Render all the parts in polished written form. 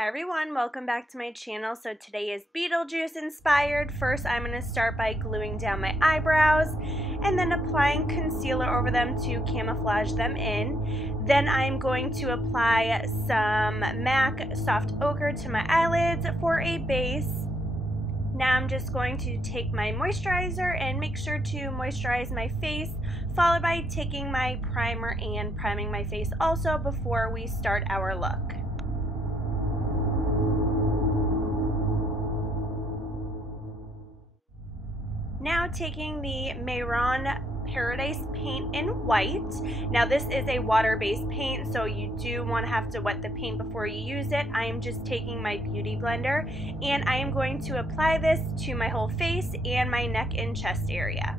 Hi everyone, welcome back to my channel. So today is BeetleJuice inspired. First I'm going to start by gluing down my eyebrows and then applying concealer over them to camouflage them in. Then I'm going to apply some MAC Soft Ochre to my eyelids for a base. Now I'm just going to take my moisturizer and make sure to moisturize my face, followed by taking my primer and priming my face also before we start our look. Now taking the Mehron Paradise paint in white. Now this is a water-based paint, so you do want to have to wet the paint before you use it. I am just taking my beauty blender and I am going to apply this to my whole face and my neck and chest area.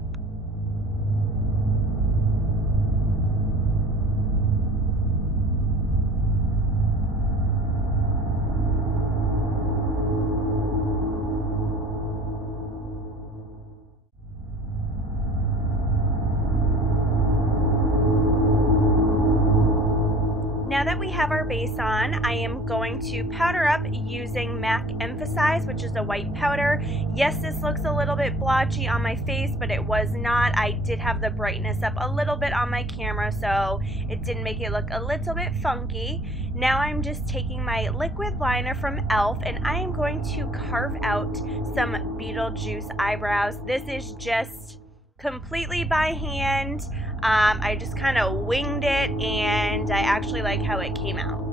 Now that we have our base on, I am going to powder up using MAC Emphasize, which is a white powder. Yes, this looks a little bit blotchy on my face, but it was not. I did have the brightness up a little bit on my camera, so it did make it look a little bit funky. Now I'm just taking my liquid liner from e.l.f. and I am going to carve out some BeetleJuice eyebrows. This is just completely by hand. I just kind of winged it and I actually like how it came out.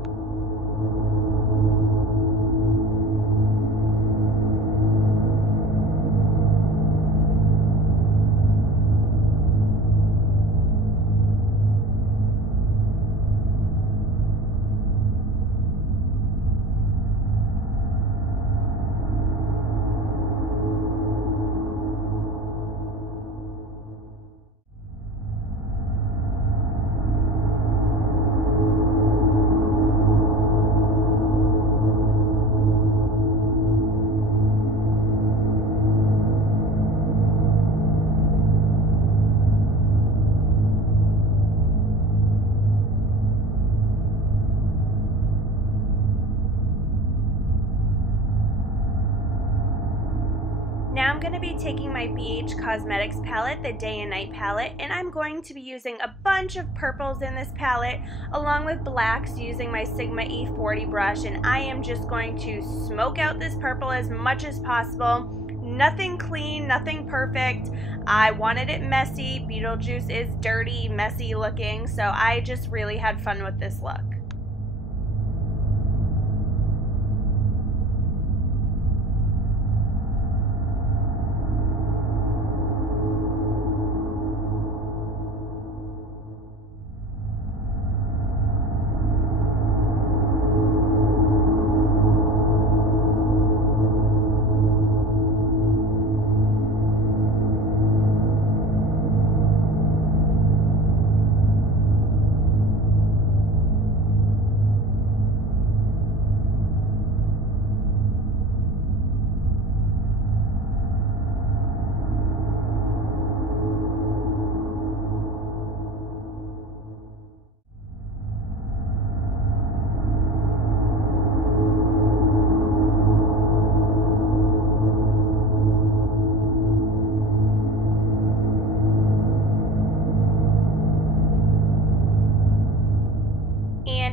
Now I'm going to be taking my BH Cosmetics palette, the Day and Night palette, and I'm going to be using a bunch of purples in this palette along with blacks using my Sigma E40 brush, and I am just going to smoke out this purple as much as possible. Nothing clean, nothing perfect. I wanted it messy. BeetleJuice is dirty, messy looking, so I just really had fun with this look.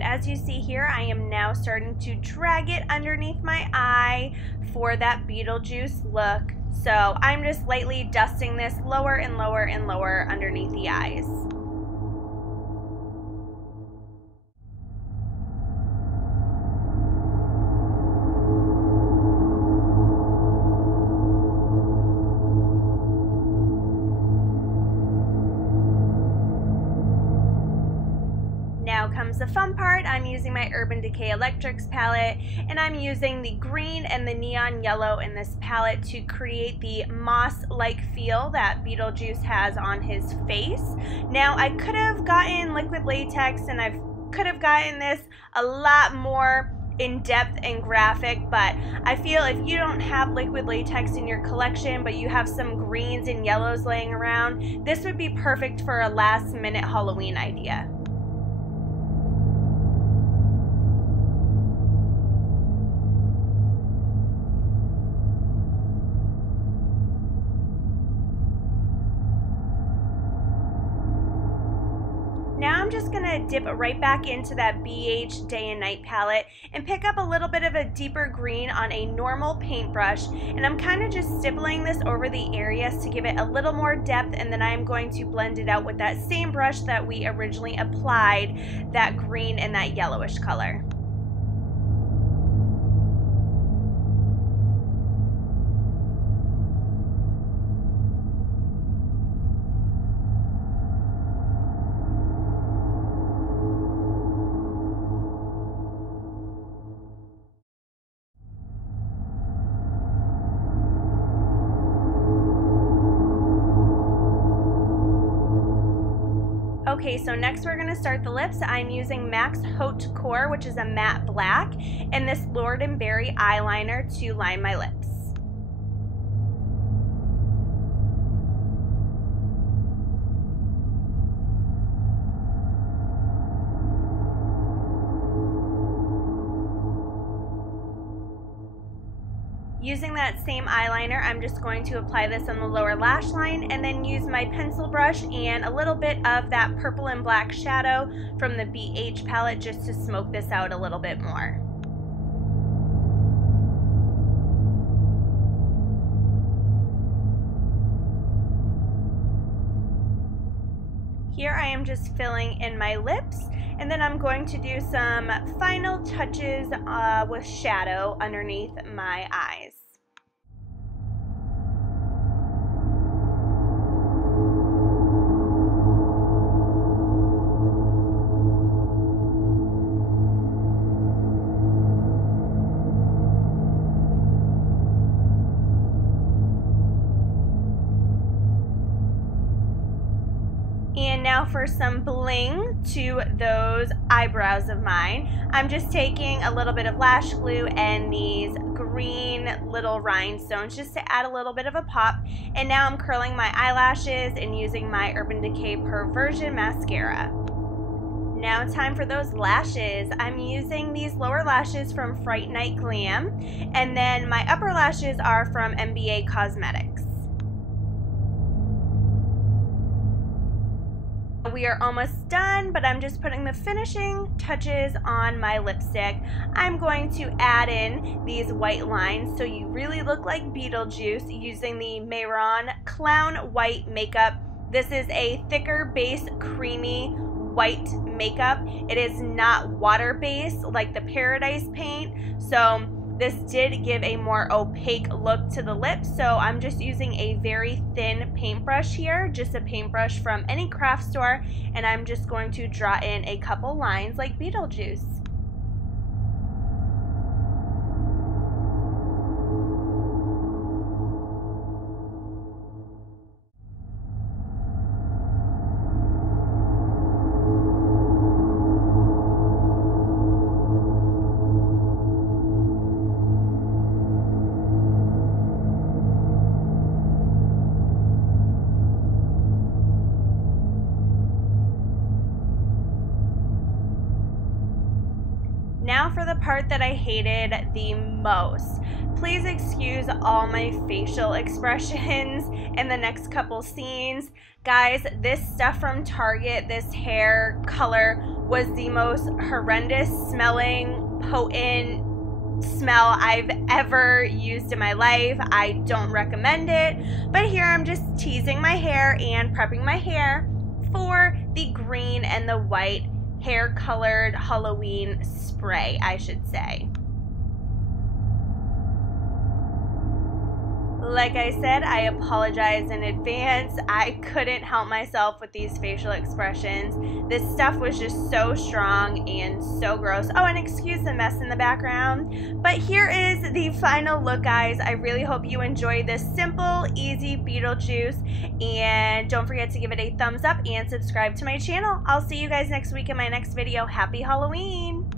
As you see here, I am now starting to drag it underneath my eye for that BeetleJuice look. So I'm just lightly dusting this lower and lower and lower underneath the eyes. Now comes the fun part. I'm using my Urban Decay Electrics palette and I'm using the green and the neon yellow in this palette to create the moss-like feel that BeetleJuice has on his face. Now I could have gotten liquid latex and I could have gotten this a lot more in-depth and graphic, but I feel if you don't have liquid latex in your collection but you have some greens and yellows laying around, this would be perfect for a last-minute Halloween idea. gonna dip right back into that BH Day and Night palette and pick up a little bit of a deeper green on a normal paintbrush, and I'm kind of just stippling this over the areas to give it a little more depth, and then I'm going to blend it out with that same brush that we originally applied that green and that yellowish color. Okay, so next we're going to start the lips. I'm using MAC's Haute-Core, which is a matte black, and this Lord & Berry eyeliner to line my lips. Using that same eyeliner, I'm just going to apply this on the lower lash line and then use my pencil brush and a little bit of that purple and black shadow from the BH palette just to smoke this out a little bit more. Here I am just filling in my lips, and then I'm going to do some final touches with shadow underneath my eyes. And now for some bling to those eyebrows of mine. I'm just taking a little bit of lash glue and these green little rhinestones just to add a little bit of a pop. And now I'm curling my eyelashes and using my Urban Decay Perversion mascara. Now time for those lashes. I'm using these lower lashes from Fright Night Glam, and then my upper lashes are from NBA Cosmetic. We are almost done, but I'm just putting the finishing touches on my lipstick. I'm going to add in these white lines so you really look like Beetlejuice using the Mehron Clown White Makeup. This is a thicker base, creamy white makeup. It is not water-based like the Paradise paint, so this did give a more opaque look to the lips, so I'm just using a very thin paintbrush here, just a paintbrush from any craft store, and I'm just going to draw in a couple lines like Beetlejuice. Now for the part that I hated the most. Please excuse all my facial expressions in the next couple scenes. Guys, this stuff from Target, this hair color, was the most horrendous smelling, potent smell I've ever used in my life. I don't recommend it, but here I'm just teasing my hair and prepping my hair for the green and the white hair colored Halloween spray, I should say. Like I said, I apologize in advance. I couldn't help myself with these facial expressions. This stuff was just so strong and so gross. Oh, and excuse the mess in the background. But here is the final look, guys. I really hope you enjoyed this simple, easy Beetlejuice. And don't forget to give it a thumbs up and subscribe to my channel. I'll see you guys next week in my next video. Happy Halloween!